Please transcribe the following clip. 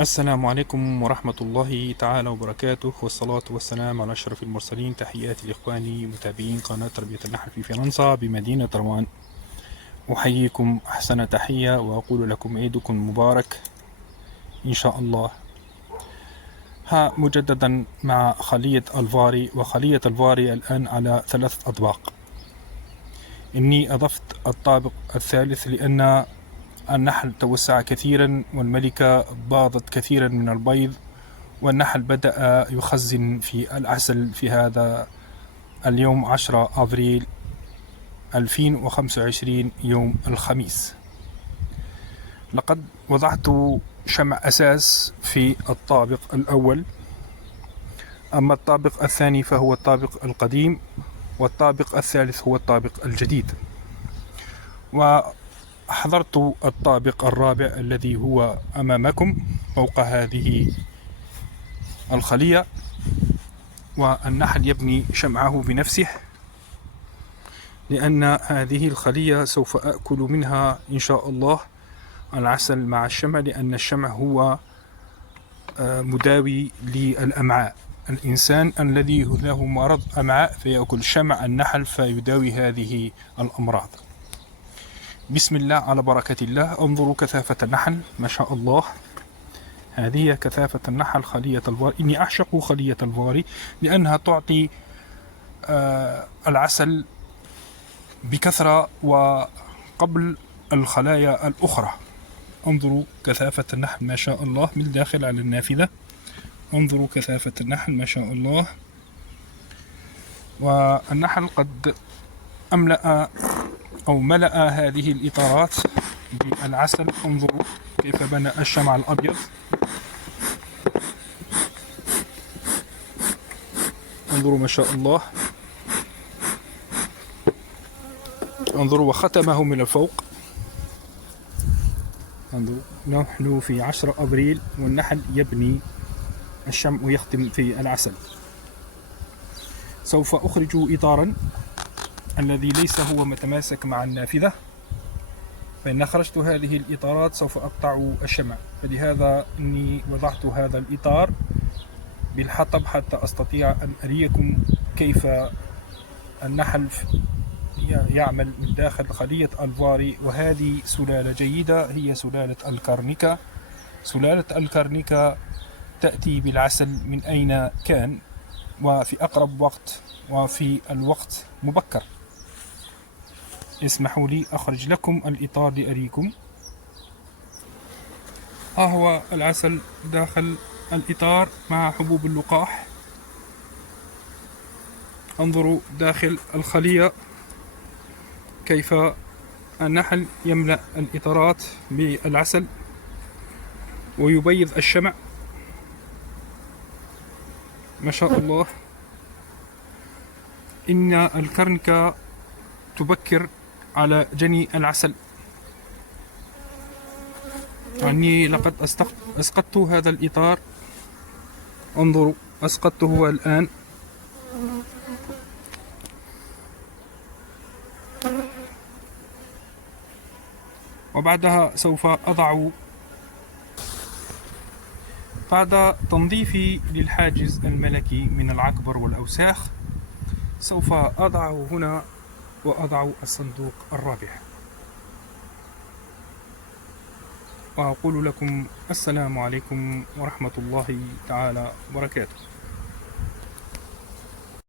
السلام عليكم ورحمة الله تعالى وبركاته، والصلاة والسلام على أشرف المرسلين. تحياتي لإخواني متابعين قناة تربية النحل في فرنسا بمدينة روان. أحييكم أحسن تحية وأقول لكم عيدكم مبارك إن شاء الله. ها مجددا مع خلية الفاري، وخلية الفاري الآن على 3 أطباق. إني أضفت الطابق الثالث لأن النحل توسع كثيرا والملكة باضت كثيرا من البيض، والنحل بدأ يخزن في العسل في هذا اليوم 10 أبريل 2025 يوم الخميس. لقد وضعت شمع أساس في الطابق الأول، أما الطابق الثاني فهو الطابق القديم، والطابق الثالث هو الطابق الجديد. وحضرت الطابق الرابع الذي هو أمامكم فوق هذه الخلية، والنحل يبني شمعه بنفسه، لأن هذه الخلية سوف أكل منها إن شاء الله العسل مع الشمع، لأن الشمع هو مداوي للأمعاء. الإنسان الذي له مرض أمعاء فيأكل شمع النحل فيداوي هذه الأمراض. بسم الله على بركة الله. انظروا كثافة النحل ما شاء الله. هذه كثافة النحل خلية الفاري. إني أعشق خلية الفاري لأنها تعطي العسل بكثرة وقبل الخلايا الأخرى. انظروا كثافة النحل ما شاء الله من الداخل على النافذة. انظروا كثافة النحل ما شاء الله. والنحل قد ملأ هذه الإطارات بالعسل. انظروا كيف بنى الشمع الأبيض. انظروا ما شاء الله. انظروا وختمه من الفوق. انظروا نحن في 10 أبريل والنحل يبني الشمع ويختم في العسل. سوف أخرج إطارا الذي ليس هو متماسك مع النافذة، فإن أخرجت هذه الإطارات سوف أقطع الشمع، فلهذا إني وضعت هذا الإطار بالحطب حتى أستطيع أن أريكم كيف النحل يعمل من داخل خلية الفاري. وهذه سلالة جيدة، هي سلالة الكارنيكا. سلالة الكارنيكا تأتي بالعسل من أين كان وفي أقرب وقت وفي الوقت مبكر. اسمحوا لي أخرج لكم الإطار لأريكم. ها هو العسل داخل الإطار مع حبوب اللقاح. انظروا داخل الخلية كيف النحل يملأ الإطارات بالعسل ويبيض الشمع ما شاء الله. إن الكرنكة تبكر على جني العسل. يعني لقد أسقطت هذا الإطار. انظروا أسقطته الآن. وبعدها سوف أضع، بعد تنظيفي للحاجز الملكي من العكبر والأوساخ، سوف أضعه هنا وأضع الصندوق الرابع. وأقول لكم السلام عليكم ورحمة الله تعالى وبركاته.